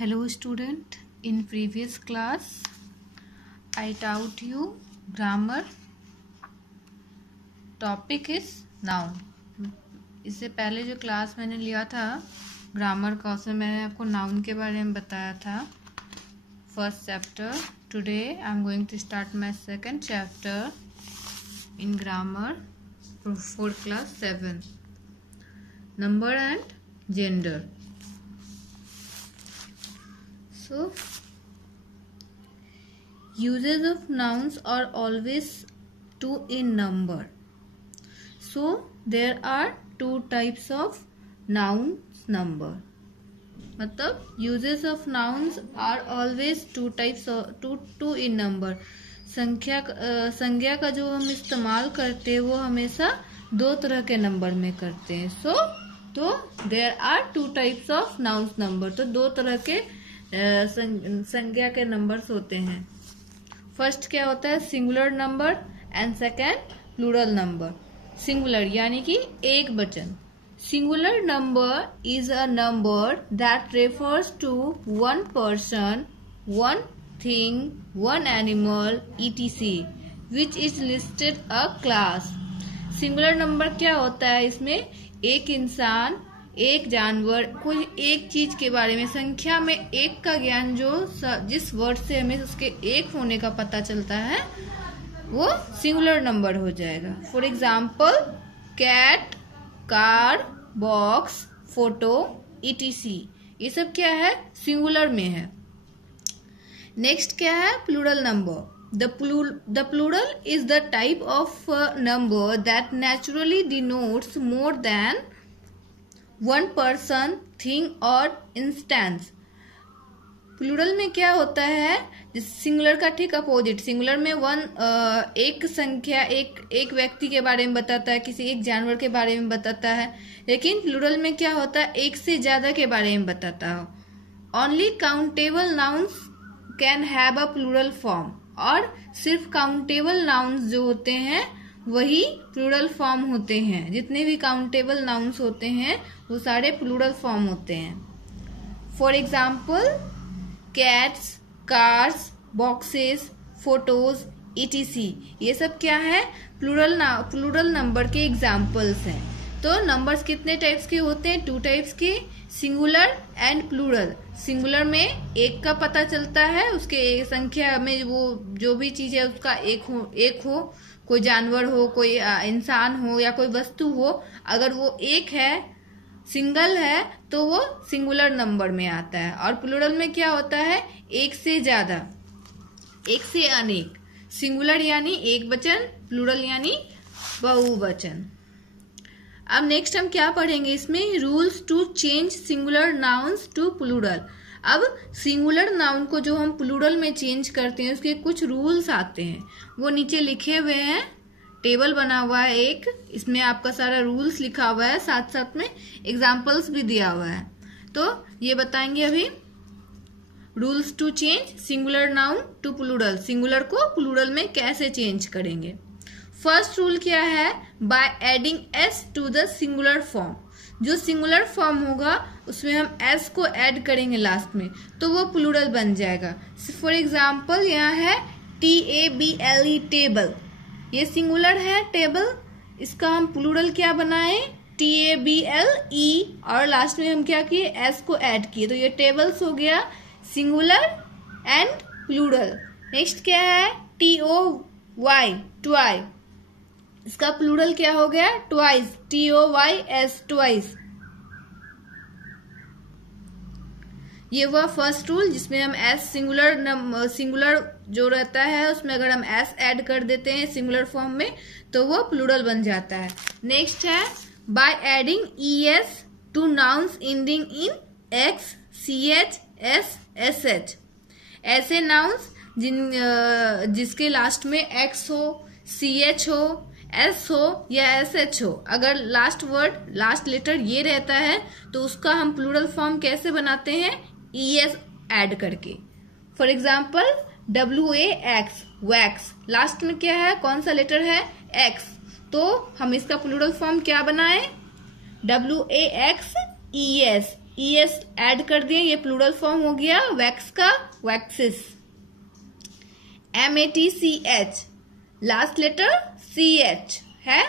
Hello student, in previous class I taught you grammar. Topic is noun. इससे पहले जो class मैंने लिया था ग्रामर का उसमें मैंने आपको नाउन के बारे में बताया था first chapter. Today I am going to start my second chapter in grammar for class 7. Number and gender. So, uses of nouns are always two in number. So, there are two types of nouns number. मतलब uses of nouns are always two types of two in number. संज्ञा का जो हम इस्तेमाल करते हैं वो हमेशा दो तरह के नंबर में करते हैं. तो there are two types of nouns number. तो दो तरह के संज्ञा के नंबर्स होते हैं. फर्स्ट क्या होता है singular number and second plural number. Singular यानी कि एक वचन. Singular number is a number that refers to one person, one thing, one animal etc which is listed a class. Singular number क्या होता है, इसमें एक इंसान, एक जानवर, कोई एक चीज के बारे में संख्या में एक का ज्ञान जो जिस वर्ड से हमें उसके एक होने का पता चलता है वो सिंगुलर नंबर हो जाएगा. For example cat, car, box, photo etc ये सब क्या है सिंगुलर में है. नेक्स्ट क्या है plural number. The plural is the type of number that naturally denotes more than one person, thing और इंस्टेंस. प्लूरल में क्या होता है सिंगुलर का ठीक अपोजिट. सिंगुलर में एक संख्या एक व्यक्ति के बारे में बताता है, किसी एक जानवर के बारे में बताता है. लेकिन प्लूरल में क्या होता है एक से ज्यादा के बारे में बताता हो. Only countable nouns can have a plural form. और सिर्फ काउंटेबल नाउन्स जो होते हैं वही प्लूरल फॉर्म होते हैं. जितने भी काउंटेबल नाउन्स होते हैं वो सारे प्लूरल फॉर्म होते हैं. For example cats, cars, boxes, photos etc ये सब क्या है प्लूरल नंबर के एग्जाम्पल्स हैं. तो नंबर्स कितने टाइप्स के होते हैं, टू टाइप्स के, सिंगुलर एंड प्लूरल. सिंगुलर में एक का पता चलता है, उसके संख्या में वो जो भी चीज है उसका एक हो, कोई जानवर हो, कोई इंसान हो या कोई वस्तु हो, अगर वो एक है सिंगल है तो वो सिंगुलर नंबर में आता है. और प्लूरल में क्या होता है एक से ज्यादा, एक से अनेक. सिंगुलर यानी एक वचन, प्लूरल यानी बहुवचन. अब नेक्स्ट हम क्या पढ़ेंगे इसमें rules to change singular nouns to plural. अब सिंगुलर नाउन को जो हम प्लूरल में चेंज करते हैं उसके कुछ रूल्स आते हैं, वो नीचे लिखे हुए हैं. टेबल बना हुआ है एक, इसमें आपका सारा रूल्स लिखा हुआ है, साथ साथ में एग्जाम्पल्स भी दिया हुआ है. तो ये बताएंगे अभी rules to change singular noun to plural. Singular को प्लूरल में कैसे चेंज करेंगे. फर्स्ट रूल क्या है by adding S to the singular form. जो सिंगुलर फॉर्म होगा उसमें हम एस को ऐड करेंगे लास्ट में तो वो प्लूरल बन जाएगा. फॉर एग्जाम्पल यहाँ है TABLE टेबल. ये सिंगुलर है टेबल, इसका हम प्लूरल क्या बनाए TABLE और लास्ट में हम क्या किए एस को ऐड किए तो ये टेबल्स हो गया सिंगुलर एंड प्लूरल. नेक्स्ट क्या है TOY ट्वाई. इसका प्लूरल क्या हो गया ट्वाइस, TOYS ट्वाइस. ये हुआ फर्स्ट रूल जिसमें हम एस सिंगुलर जो रहता है उसमें अगर हम एस ऐड कर देते हैं सिंगुलर फॉर्म में तो वो प्लूरल बन जाता है. नेक्स्ट है by adding ES two nouns ending in X, CH, S, SH. ऐसे नाउन्स जिसके लास्ट में X हो, CH हो, S हो या SH हो, अगर लास्ट लेटर ये रहता है तो उसका हम प्लूरल फॉर्म कैसे बनाते हैं ES ऐड करके. For example WAX wax, last में क्या है कौन सा लेटर है X, तो हम इसका प्लूरल फॉर्म क्या बनाए WAXES ES ऐड कर दिए, ये प्लूरल फॉर्म हो गया वैक्स का, वैक्सिस। MATCH, लास्ट लेटर CH है,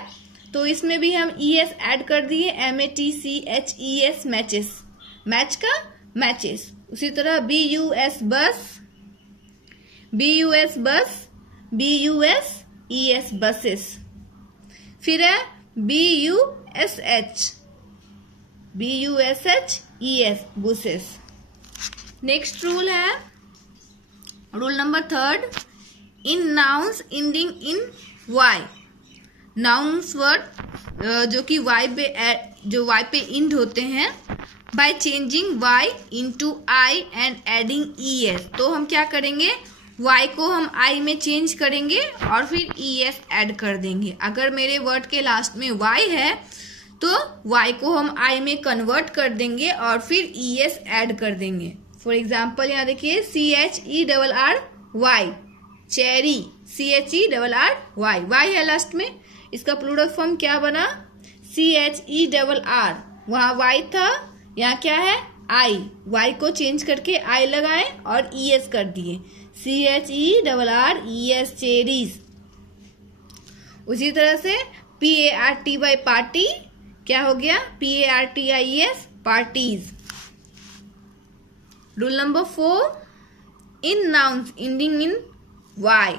तो इसमें भी हम ES ऐड कर दिए, MATCHES, मैचेस, मैच का मैचेस। उसी तरह BUS बस, BUS बस, BUSES बसेस। फिर है BUSH, BUSHES bushes. Next rule है rule number 3, in nouns ending in Y, nouns word जो कि Y पे इंड होते हैं, by changing Y into I and adding ES। तो हम क्या करेंगे, Y को हम I में चेंज करेंगे और फिर ES ऐड कर देंगे। अगर मेरे वर्ड के लास्ट में Y है तो Y को हम I में कन्वर्ट कर देंगे और फिर ES ऐड कर देंगे। फॉर एग्जाम्पल यहाँ देखिए CHERRY, चेरी, CHERRY, Y है लास्ट में, इसका प्लूरल फॉर्म क्या बना, CHERR, वहाँ Y था, यहाँ क्या है I, Y को चेंज करके I लगाए और ES कर दिए, CHERRES, चेरीज। उसी तरह से PARTY, पार्टी, क्या हो गया, PARTIES, parties. Rule number 4, in nouns ending in Y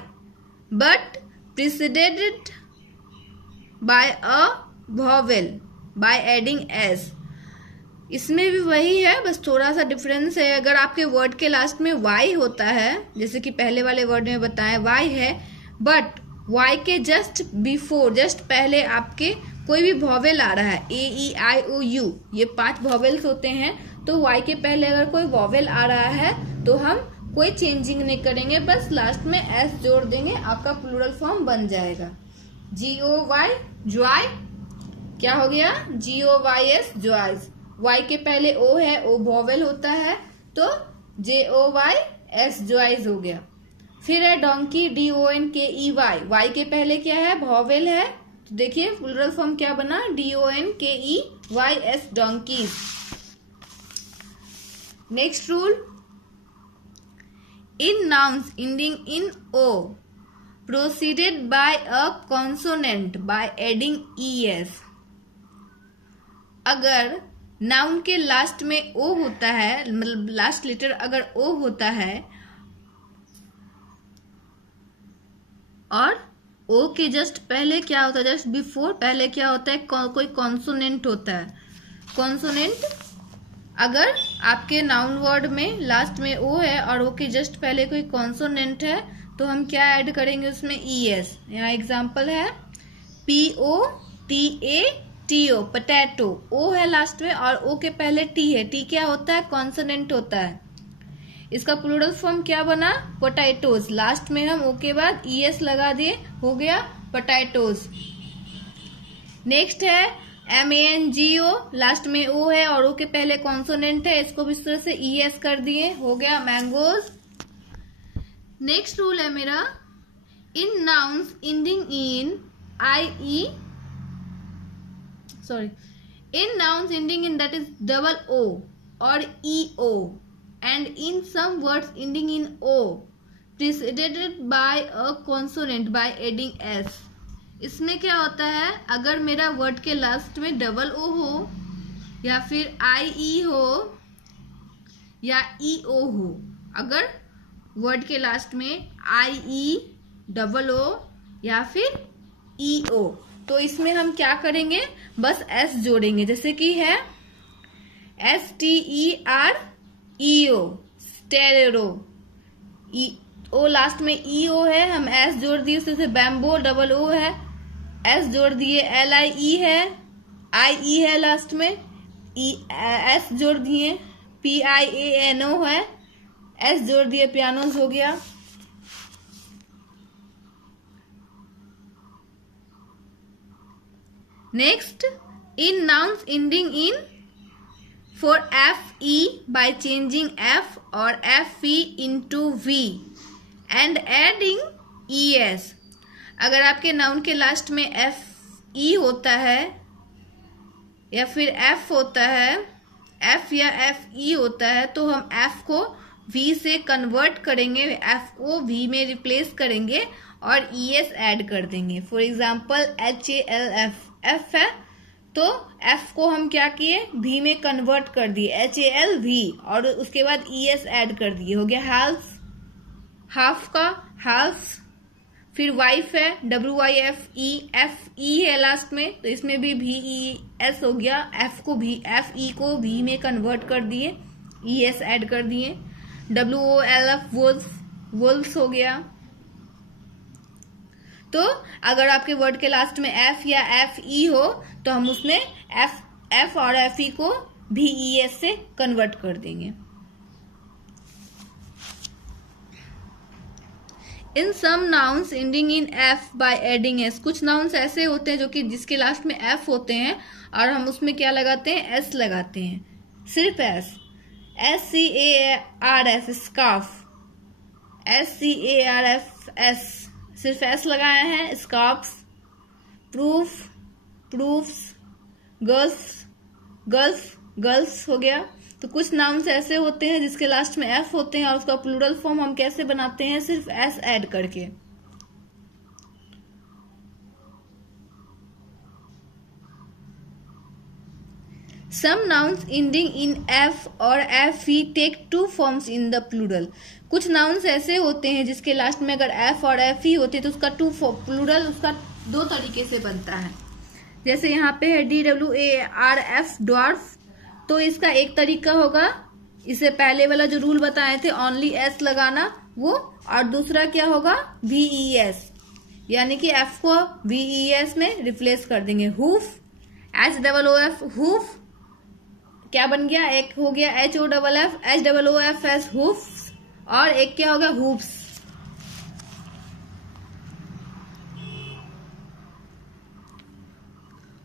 but preceded by a vowel by adding S। इसमें भी वही है, बस थोड़ा सा डिफरेंस है। अगर आपके वर्ड के लास्ट में Y होता है, जैसे कि पहले वाले वर्ड में बताया Y है, बट Y के जस्ट बिफोर, जस्ट पहले आपके कोई भी वॉवेल आ रहा है, AEIOU, ये 5 वॉवेल्स होते हैं, तो Y के पहले अगर कोई वॉवेल आ रहा है तो हम कोई चेंजिंग नहीं करेंगे, बस लास्ट में S जोड़ देंगे, आपका प्लूरल फॉर्म बन जाएगा। GOY, जॉय, क्या हो गया, GOYS, जॉयज। Y के पहले O है, O वॉवेल होता है, तो JOYS, जॉयज हो गया। फिर है डोंकी, DONKEY, Y के पहले क्या है, वॉवेल है, तो देखिए प्लूरल फॉर्म क्या बना, DONKEYS, donkeys. Next rule, in nouns ending in O proceeded by a consonant by adding ES। अगर नाउन के लास्ट में O होता है, मतलब लास्ट लेटर अगर O होता है और O के जस्ट पहले क्या होता है, जस्ट बिफोर पहले क्या होता है, कोई कॉन्सोनेंट होता है। कॉन्सोनेंट अगर आपके नाउन वर्ड में लास्ट में O है और O के जस्ट पहले कोई कॉन्सोनेंट है तो हम क्या ऐड करेंगे उसमें, ES। यहाँ एग्जांपल है POTATO, पोटैटो, O है लास्ट में और O के पहले T है, T क्या होता है, कॉन्सोनेंट होता है, इसका प्लूरल फॉर्म क्या बना, पोटैटोज। लास्ट में हम O के बाद ES लगा दिए, हो गया पोटैटोज। नेक्स्ट है MANGO, लास्ट में O है और O के पहले कॉन्सोनेंट है, इसको भी इस तरह से ES कर दिए, हो गया मैंगोज। नेक्स्ट रूल है मेरा, in nouns ending in in nouns ending in that is double O और EO and in some words ending in O preceded by a consonant by adding S। इसमें क्या होता है, अगर मेरा वर्ड के लास्ट में डबल O हो या फिर IE हो या EO हो, अगर वर्ड के लास्ट में IE, डबल O या फिर EO, तो इसमें हम क्या करेंगे, बस S जोड़ेंगे। जैसे कि है STEREO, स्टेरेरो, O लास्ट में EO है, हम S जोड़ दिए, उससे बैम्बो, डबल O है, S जोड़ दिए, LIE है, IE है लास्ट में, S जोड़ दिए, PIANO है, S जोड़ दिए, पियानोज हो गया। Next, in nouns ending in for FE by changing F or FE into V and adding ES। अगर आपके नाउन के लास्ट में FE होता है या फिर F होता है, एफ या एफ ई होता है तो हम एफ को वी से कन्वर्ट करेंगे, एफ को वी में रिप्लेस करेंगे और ई एस ऐड कर देंगे। फॉर एग्जाम्पल HALF, एफ है तो एफ को हम क्या किए, वी में कन्वर्ट कर दिए, HALV, और उसके बाद ई एस ऐड कर दिए, हो गया हाल्फ, हाफ का हाल्फ। फिर वाइफ है WIFE, FE है लास्ट में तो इसमें भी VES हो गया, FE को V में कन्वर्ट कर दिए, ES ऐड कर दिए। WOLF वुल्फ, वुल्फ्स हो गया। तो अगर आपके वर्ड के लास्ट में F या FE हो तो हम उसमें F और FE को VES से कन्वर्ट कर देंगे। In some nouns ending in F by adding S, कुछ नाउन्स ऐसे होते हैं जो कि जिसके लास्ट में F होते हैं और हम उसमें क्या लगाते हैं, S लगाते हैं, सिर्फ S। SCARF स्कार्फ, SCARFS सिर्फ S लगाया है, स्कार्फ। प्रूफ, प्रूफ्स, गर्ल्स हो गया। तो कुछ नाउन्स ऐसे होते हैं जिसके लास्ट में F होते हैं और उसका प्लूरल फॉर्म हम कैसे बनाते हैं, सिर्फ S ऐड करके। Some nouns ending in F और FE take two forms in the plural, कुछ नाउन्स ऐसे होते हैं जिसके लास्ट में अगर F और FE होते तो उसका प्लूरल उसका दो तरीके से बनता है। जैसे यहाँ पे है DWARF ड्वार्फ, तो इसका एक तरीका होगा, इससे पहले वाला जो रूल बताए थे ओनली S लगाना वो, और दूसरा क्या होगा VES, यानी कि F को VES में रिप्लेस कर देंगे। हुफ, HOOF हुफ, क्या बन गया, एक हो गया HOOFS हुफ, और एक क्या होगा हुफ्स।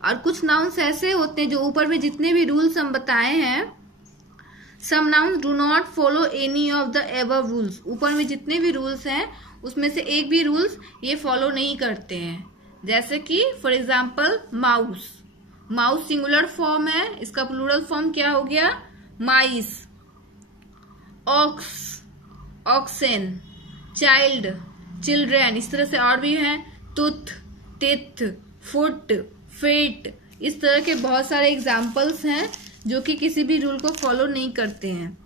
और कुछ नाउन्स ऐसे होते हैं जो ऊपर में जितने भी रूल्स हम बताए हैं, some nouns do not follow any of the above rules, ऊपर में जितने भी रूल्स हैं उसमें से एक भी रूल्स ये फॉलो नहीं करते हैं। जैसे कि for example mouse, mouse singular form है, इसका प्लूरल फॉर्म क्या हो गया, माइस। ऑक्स, ऑक्सेन, चाइल्ड, चिल्ड्रेन, इस तरह से और भी हैं, तुथ, टिथ, फुट, फेट, इस तरह के बहुत सारे एग्जाम्पल्स हैं जो कि किसी भी रूल को फॉलो नहीं करते हैं।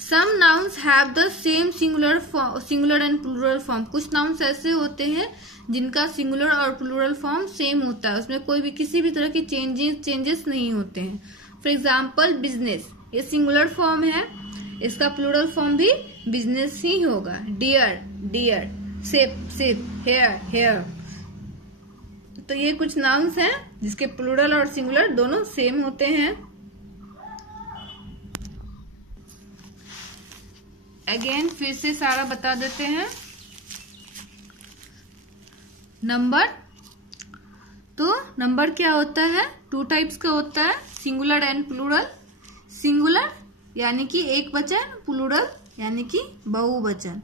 Some nouns have the same singular and plural form, कुछ नाउन्स ऐसे होते हैं जिनका सिंगुलर और प्लूरल फॉर्म सेम होता है, उसमें कोई भी किसी भी तरह की चेंजेस नहीं होते हैं। फॉर एग्जाम्पल बिजनेस, ये सिंगुलर फॉर्म है, इसका प्लूरल फॉर्म भी बिजनेस ही होगा। Deer, deer, sheep, sheep, hair, hair. तो ये कुछ नाउन्स हैं जिसके प्लूरल और सिंगुलर दोनों सेम होते हैं। अगेन फिर से सारा बता देते हैं। नंबर, तो नंबर क्या होता है, टू टाइप्स का होता है, सिंगुलर एंड प्लूरल। सिंगुलर यानी कि एक वचन, प्लूरल यानी कि बहुवचन।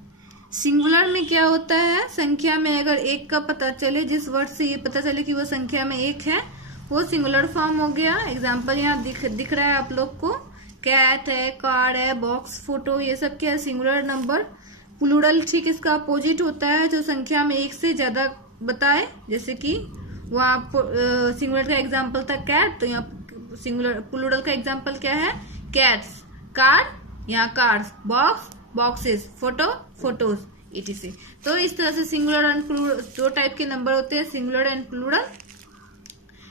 सिंगुलर में क्या होता है, संख्या में अगर एक का पता चले, जिस वर्ड से ये पता चले कि वो संख्या में एक है, वो सिंगुलर फॉर्म हो गया। एग्जाम्पल यहाँ दिख रहा है आप लोग को, कैट है, कार है, बॉक्स, फोटो, ये सब क्या है, सिंगुलर नंबर। प्लूरल ठीक इसका अपोजिट होता है, जो संख्या में एक से ज्यादा बताए, जैसे कि वहाँ सिंगुलर का एग्जाम्पल था कैट, तो यहाँ सिंगुलर प्लूरल का एग्जाम्पल क्या है, कैट्स, कार, यहाँ cars, box, boxes, photo, photos, etc। तो इस तरह से सिंगुलर एंड प्लूरल दो टाइप के नंबर होते हैं, सिंगुलर एंड प्लूरल।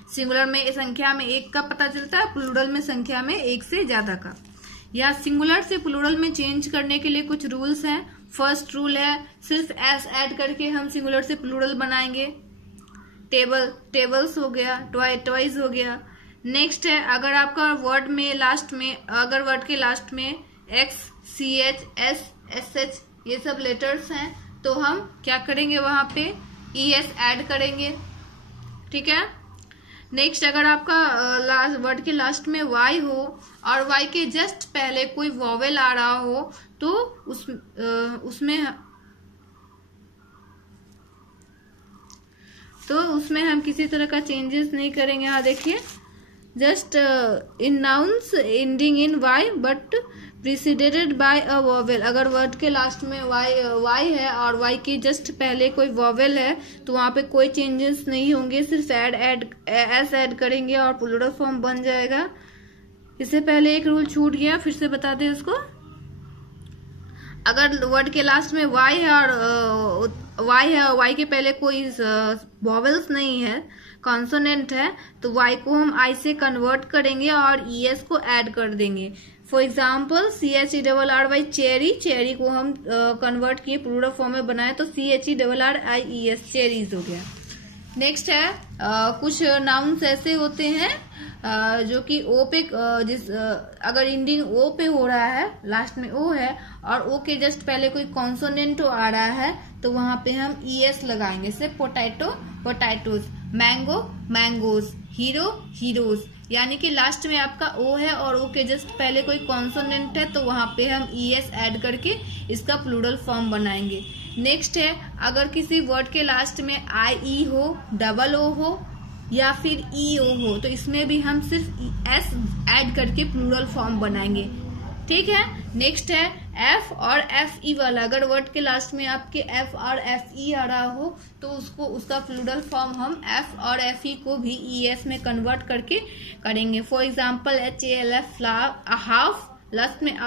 सिंगुलर में संख्या में एक का पता चलता है, प्लूरल में संख्या में एक से ज्यादा का। या सिंगुलर से प्लूरल में चेंज करने के लिए कुछ रूल्स हैं। फर्स्ट रूल है सिर्फ एस ऐड करके हम सिंगुलर से प्लूरल बनाएंगे। टेबल, टेबल्स हो गया, टॉयज हो गया। नेक्स्ट है अगर आपका वर्ड में लास्ट में, अगर वर्ड के लास्ट में X, C H, S, S H ये सब लेटर्स हैं तो हम क्या करेंगे, वहां पे ई एस ऐड करेंगे, ठीक है। नेक्स्ट अगर आपका वर्ड के लास्ट में वाई हो और वाई के जस्ट पहले कोई वॉवेल आ रहा हो तो उसमें हम किसी तरह का चेंजेस नहीं करेंगे। यहाँ देखिए just in nouns ending in Y but preceded by a vowel. अगर वर्ड के लास्ट में वाई है और वाई की जस्ट पहले कोई वॉवेल है तो वहां पे कोई चेंजेस नहीं होंगे, सिर्फ एस ऐड करेंगे और प्लूरल फॉर्म बन जाएगा। इससे पहले एक रूल छूट गया, फिर से बता दें उसको। अगर वर्ड के लास्ट में वाई है और वाई के पहले कोई वॉवेल्स नहीं है, कॉन्सोनेंट है, तो वाई को हम आई से कन्वर्ट करेंगे और ईएस को ऐड कर देंगे। For example CHERRY cherry, cherry को हम कन्वर्ट किए प्लूरल फॉर्म में बनाए तो CHERRIES चेरीज हो गया। नेक्स्ट है कुछ नाउन्स ऐसे होते हैं जो कि ओ पे अगर एंडिंग ओ पे हो रहा है, लास्ट में ओ है और ओ के जस्ट पहले कोई कॉन्सोनेंट आ रहा है तो वहां पे हम ईएस लगाएंगे। जैसे potato potatoes, mango mangoes, hero heroes, यानी कि लास्ट में आपका ओ है और ओ के जस्ट पहले कोई कॉन्सोनेंट है तो वहां पे हम ईएस ऐड करके इसका प्लूरल फॉर्म बनाएंगे। नेक्स्ट है अगर किसी वर्ड के लास्ट में IE हो, डबल ओ हो या फिर EO हो तो इसमें भी हम सिर्फ एस ऐड करके प्लूरल फॉर्म बनाएंगे। ठीक है। नेक्स्ट है F और FE वाला। अगर वर्ड के लास्ट में आपके F और FE आ रहा हो तो उसका प्लूरल फॉर्म हम F और FE को भी ES में कन्वर्ट करके करेंगे। For example HALF half, last में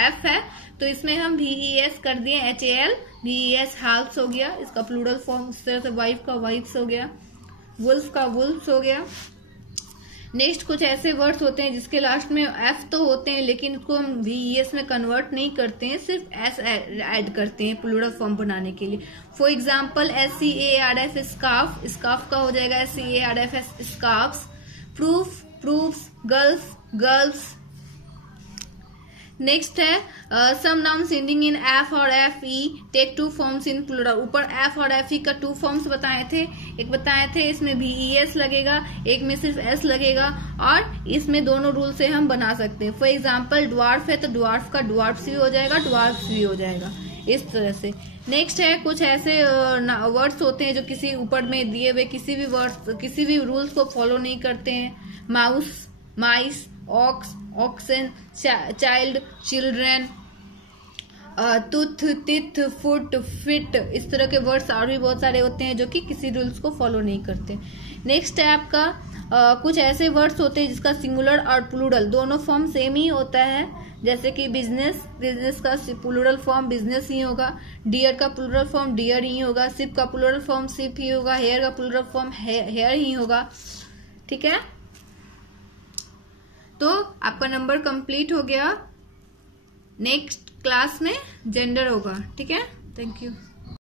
F है तो इसमें हम VES कर दिए, HAL VES हाल्स हो गया, इसका प्लूरल फॉर्म। उस तरह से वाइफ का वाइफ्स हो गया, वुल्फ का वुल्फ्स हो गया। नेक्स्ट कुछ ऐसे वर्ड्स होते हैं जिसके लास्ट में एफ तो होते हैं लेकिन उसको हम VES में कन्वर्ट नहीं करते हैं, सिर्फ एस ऐड करते हैं प्लूरल फॉर्म बनाने के लिए। For example SCARF scarf, scarf का हो जाएगा SCARF scarfs. Proof proofs, girls girls. Next है some nouns ending in F और FE take two forms in plural. ऊपर F और FE का 2 फॉर्म्स बताए थे, एक बताए थे इसमें VES लगेगा, एक में सिर्फ S लगेगा और इसमें दोनों रूल से हम बना सकते हैं। फॉर एग्जाम्पल ड्वार्फ है तो ड्वार्फ का ड्वार्फ्स भी हो जाएगा, ड्वार्फ्स भी हो जाएगा, इस तरह से। नेक्स्ट है कुछ ऐसे वर्ड्स होते हैं जो किसी ऊपर में दिए हुए किसी भी वर्ड्स किसी भी रूल्स को फॉलो नहीं करते हैं। Mouse mice, ox oxen, child children, tooth teeth, foot fit, इस तरह के वर्ड्स और भी बहुत सारे होते हैं जो कि किसी रूल्स को फॉलो नहीं करते। नेक्स्ट है आपका कुछ ऐसे वर्ड्स होते हैं जिसका सिंगुलर और प्लूरल दोनों फॉर्म सेम ही होता है, जैसे कि बिजनेस, बिजनेस का प्लूरल फॉर्म बिजनेस ही होगा, डियर का प्लूरल फॉर्म डियर ही होगा, शिप का प्लूरल फॉर्म शिप ही होगा, हेयर का प्लूरल फॉर्म हेयर ही होगा। ठीक है, तो आपका नंबर कंप्लीट हो गया। नेक्स्ट क्लास में जेंडर होगा। ठीक है, थैंक यू।